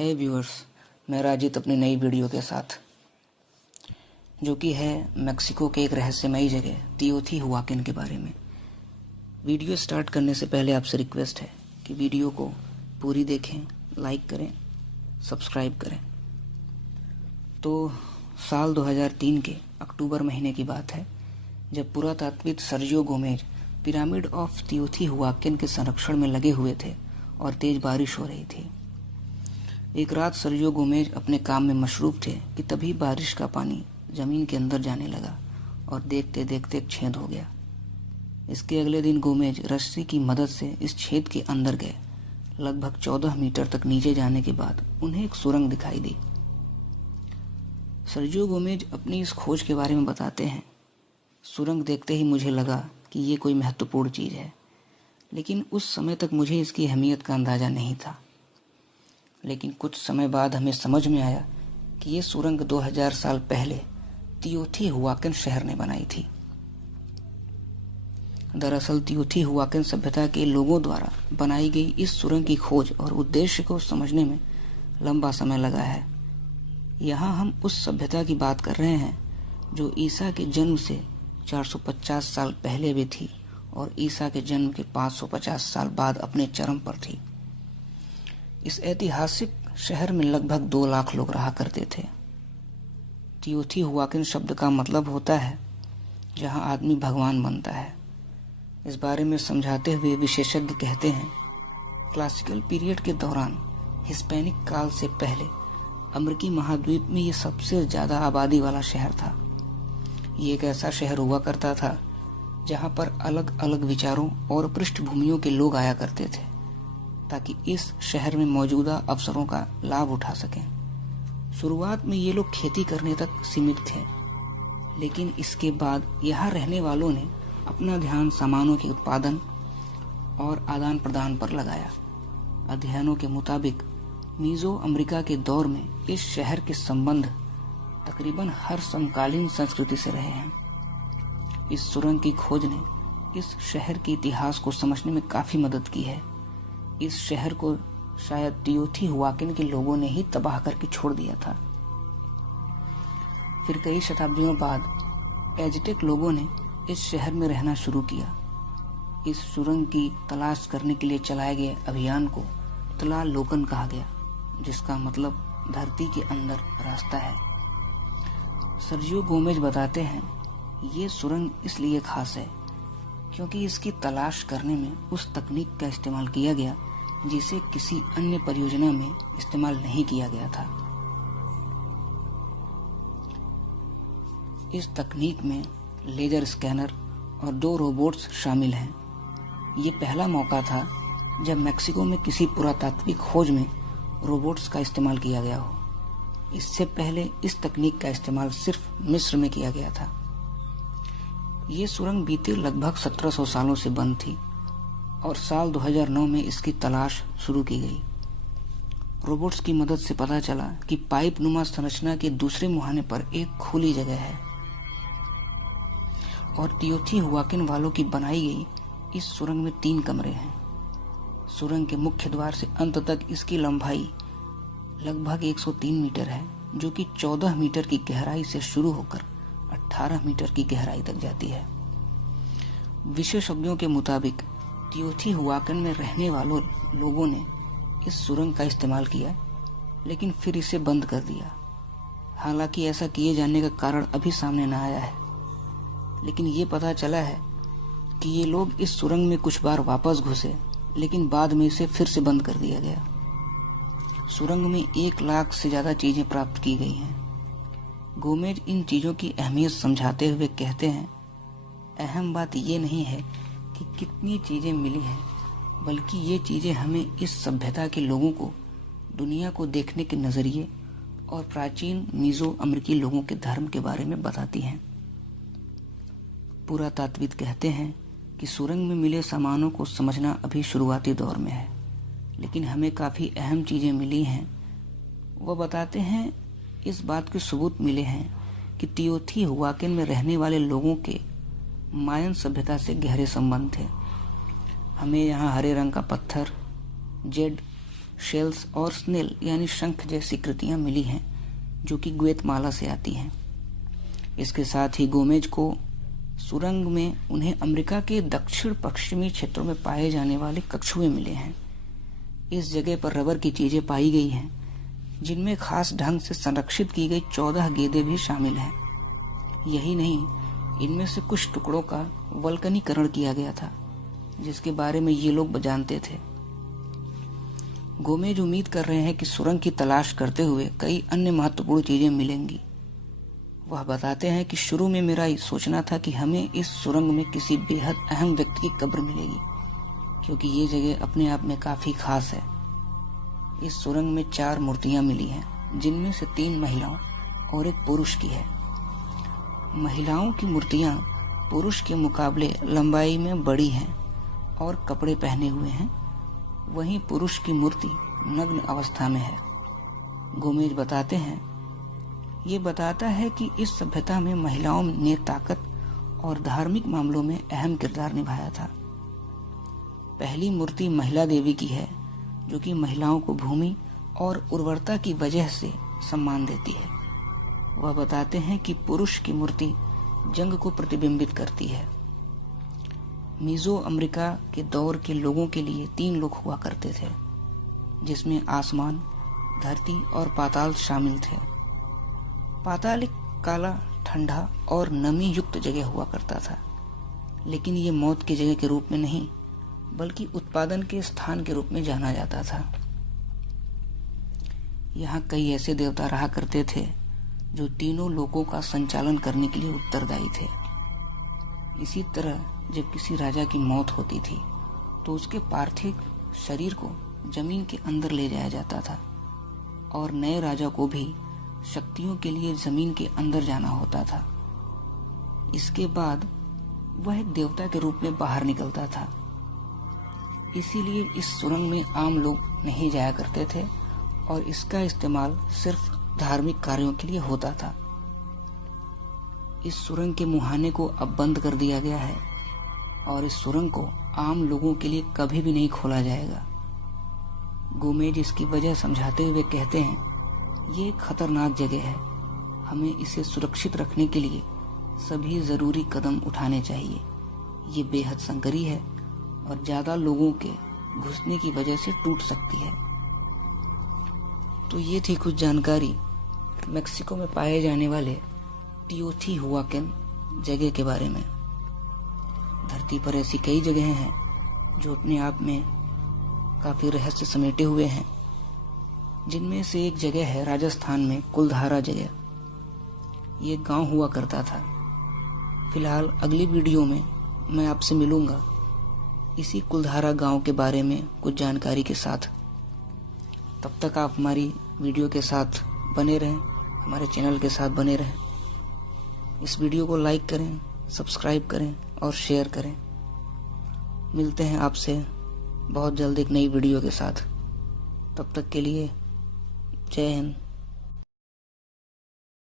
हे viewers, मैं राजित अपनी नई वीडियो के साथ, जो कि है मेक्सिको के एक रहस्यमयी जगह टियोथिहुआकन के बारे में। वीडियो स्टार्ट करने से पहले आपसे रिक्वेस्ट है कि वीडियो को पूरी देखें, लाइक करें, सब्सक्राइब करें। तो साल 2003 के अक्टूबर महीने की बात है, जब पुरातात्विक सर्जियो गोमेज पिरामिड ऑफ टियोथिहुआकन के संरक्षण में लगे हुए थे और तेज बारिश हो रही थी। एक रात सर्जियो गोमेज अपने काम में मशरूफ थे कि तभी बारिश का पानी जमीन के अंदर जाने लगा और देखते देखते एक छेद हो गया। इसके अगले दिन गोमेज रस्सी की मदद से इस छेद के अंदर गए। लगभग 14 मीटर तक नीचे जाने के बाद उन्हें एक सुरंग दिखाई दी। सर्जियो गोमेज अपनी इस खोज के बारे में बताते हैं, सुरंग देखते ही मुझे लगा कि ये कोई महत्वपूर्ण चीज है, लेकिन उस समय तक मुझे इसकी अहमियत का अंदाजा नहीं था। लेकिन कुछ समय बाद हमें समझ में आया कि ये सुरंग 2000 साल पहले टियोथिहुआकन शहर ने बनाई थी। दरअसल टियोथिहुआकन सभ्यता के लोगों द्वारा बनाई गई इस सुरंग की खोज और उद्देश्य को समझने में लंबा समय लगा है। यहाँ हम उस सभ्यता की बात कर रहे हैं जो ईसा के जन्म से 450 साल पहले भी थी और ईसा के जन्म के 550 साल बाद अपने चरम पर थी। इस ऐतिहासिक शहर में लगभग 2 लाख लोग रहा करते थे। टियोथिहुआकन शब्द का मतलब होता है जहां आदमी भगवान बनता है। इस बारे में समझाते हुए विशेषज्ञ कहते हैं, क्लासिकल पीरियड के दौरान हिस्पैनिक काल से पहले अमेरिकी महाद्वीप में ये सबसे ज्यादा आबादी वाला शहर था। ये एक ऐसा शहर हुआ करता था जहां पर अलग अलग विचारों और पृष्ठभूमियों के लोग आया करते थे ताकि इस शहर में मौजूदा अवसरों का लाभ उठा सकें। शुरुआत में ये लोग खेती करने तक सीमित थे, लेकिन इसके बाद यहाँ रहने वालों ने अपना ध्यान सामानों के उत्पादन और आदान प्रदान पर लगाया। अध्ययनों के मुताबिक मीजो अमेरिका के दौर में इस शहर के संबंध तकरीबन हर समकालीन संस्कृति से रहे हैं। इस सुरंग की खोज ने इस शहर के इतिहास को समझने में काफी मदद की है। इस शहर को शायद टियोथिहुआकन के लोगों ने ही तबाह करके छोड़ दिया था। फिर कई शताब्दियों बाद एज़टेक लोगों ने इस शहर में रहना शुरू किया। इस सुरंग की तलाश करने के लिए चलाए गए अभियान को tlalocan कहा गया, जिसका मतलब धरती के अंदर रास्ता है। सर्जियो गोमेज बताते हैं, ये सुरंग इसलिए खास है क्योंकि इसकी तलाश करने में उस तकनीक का इस्तेमाल किया गया जिसे किसी अन्य परियोजना में इस्तेमाल नहीं किया गया था। इस तकनीक में लेजर स्कैनर और 2 रोबोट्स शामिल हैं। ये पहला मौका था जब मेक्सिको में किसी पुरातात्विक खोज में रोबोट्स का इस्तेमाल किया गया हो। इससे पहले इस तकनीक का इस्तेमाल सिर्फ मिस्र में किया गया था। ये सुरंग बीते लगभग 1700 सालों से बंद थी और साल 2009 में इसकी तलाश शुरू की गई। रोबोट्स की मदद से पता चला कि पाइप नुमा संरचना के दूसरे मुहाने पर एक खुली जगह है और टियोथिहुआकन वालों की बनाई गई इस सुरंग में 3 कमरे हैं। सुरंग के मुख्य द्वार से अंत तक इसकी लंबाई लगभग 103 मीटर है, जो कि 14 मीटर की गहराई से शुरू होकर 18 मीटर की गहराई तक जाती है। विशेषज्ञों के मुताबिक टियोथिहुआकन में रहने वालों लोगों ने इस सुरंग का इस्तेमाल किया, लेकिन फिर इसे बंद कर दिया। हालांकि ऐसा किए जाने का कारण अभी सामने न आया है, लेकिन ये पता चला है कि ये लोग इस सुरंग में कुछ बार वापस घुसे, लेकिन बाद में इसे फिर से बंद कर दिया गया। सुरंग में 1 लाख से ज्यादा चीजें प्राप्त की गई हैं। गोमेज इन चीजों की अहमियत समझाते हुए कहते हैं, अहम बात ये नहीं है कि कितनी चीजें मिली हैं, बल्कि ये चीजें हमें इस सभ्यता के लोगों को दुनिया को देखने के नजरिए और प्राचीन मीजो अमेरिकी लोगों के धर्म के बारे में बताती हैं। पुरातात्विद कहते हैं कि सुरंग में मिले सामानों को समझना अभी शुरुआती दौर में है, लेकिन हमें काफी अहम चीजें मिली हैं। वह बताते हैं, इस बात के सबूत मिले हैं कि टियोथिहुआकन में रहने वाले लोगों के मायन सभ्यता से गहरे संबंध थे। हमें यहाँ हरे रंग का पत्थर, जेड शेल्स और स्नेल यानी शंख जैसी कृतियां मिली हैं जो कि ग्वेतमाला से आती हैं। इसके साथ ही गोमेज को सुरंग में उन्हें अमेरिका के दक्षिण पश्चिमी क्षेत्रों में पाए जाने वाले कछुए मिले हैं। इस जगह पर रबर की चीजें पाई गई हैं जिनमें खास ढंग से संरक्षित की गई 14 गेंदें भी शामिल हैं। यही नहीं, इनमें से कुछ टुकड़ों का वल्कनीकरण किया गया था जिसके बारे में ये लोग जानते थे। गोमेज उम्मीद कर रहे हैं कि सुरंग की तलाश करते हुए कई अन्य महत्वपूर्ण चीजें मिलेंगी। वह बताते हैं कि शुरू में मेरा सोचना था कि हमें इस सुरंग में किसी बेहद अहम व्यक्ति की कब्र मिलेगी क्योंकि ये जगह अपने आप में काफी खास है। इस सुरंग में 4 मूर्तियां मिली हैं जिनमें से 3 महिलाओं और 1 पुरुष की है। महिलाओं की मूर्तियां पुरुष के मुकाबले लंबाई में बड़ी हैं और कपड़े पहने हुए हैं, वहीं पुरुष की मूर्ति नग्न अवस्था में है। गोमेज बताते हैं, ये बताता है कि इस सभ्यता में महिलाओं ने ताकत और धार्मिक मामलों में अहम किरदार निभाया था। पहली मूर्ति महिला देवी की है जो कि महिलाओं को भूमि और उर्वरता की वजह से सम्मान देती है। वह बताते हैं कि पुरुष की मूर्ति जंग को प्रतिबिंबित करती है। मीजो अमेरिका के दौर के लोगों के लिए 3 लोक हुआ करते थे जिसमें आसमान, धरती और पाताल शामिल थे। पाताल एक काला, ठंडा और नमी युक्त जगह हुआ करता था, लेकिन ये मौत की जगह के रूप में नहीं बल्कि उत्पादन के स्थान के रूप में जाना जाता था। यहाँ कई ऐसे देवता रहा करते थे जो तीनों लोकों का संचालन करने के लिए उत्तरदायी थे। इसी तरह जब किसी राजा की मौत होती थी तो उसके पार्थिव शरीर को जमीन के अंदर ले जाया जाता था और नए राजा को भी शक्तियों के लिए जमीन के अंदर जाना होता था। इसके बाद वह एक देवता के रूप में बाहर निकलता था। इसीलिए इस सुरंग में आम लोग नहीं जाया करते थे और इसका इस्तेमाल सिर्फ धार्मिक कार्यों के लिए होता था। इस सुरंग के मुहाने को अब बंद कर दिया गया है और इस सुरंग को आम लोगों के लिए कभी भी नहीं खोला जाएगा। गोमेज इसकी वजह समझाते हुए कहते हैं, ये एक खतरनाक जगह है, हमें इसे सुरक्षित रखने के लिए सभी जरूरी कदम उठाने चाहिए। ये बेहद संकरी है और ज्यादा लोगों के घुसने की वजह से टूट सकती है। तो ये थी कुछ जानकारी मेक्सिको में पाए जाने वाले टीओटीहुआकन जगह के बारे में। धरती पर ऐसी कई जगहें हैं जो अपने आप में काफी रहस्य समेटे हुए हैं, जिनमें से एक जगह है राजस्थान में कुलधारा जगह। ये गांव हुआ करता था। फिलहाल अगली वीडियो में मैं आपसे मिलूंगा इसी कुलधारा गांव के बारे में कुछ जानकारी के साथ। तब तक आप हमारी वीडियो के साथ बने रहें, हमारे चैनल के साथ बने रहें। इस वीडियो को लाइक करें, सब्सक्राइब करें और शेयर करें। मिलते हैं आपसे बहुत जल्द एक नई वीडियो के साथ। तब तक के लिए जय हिंद।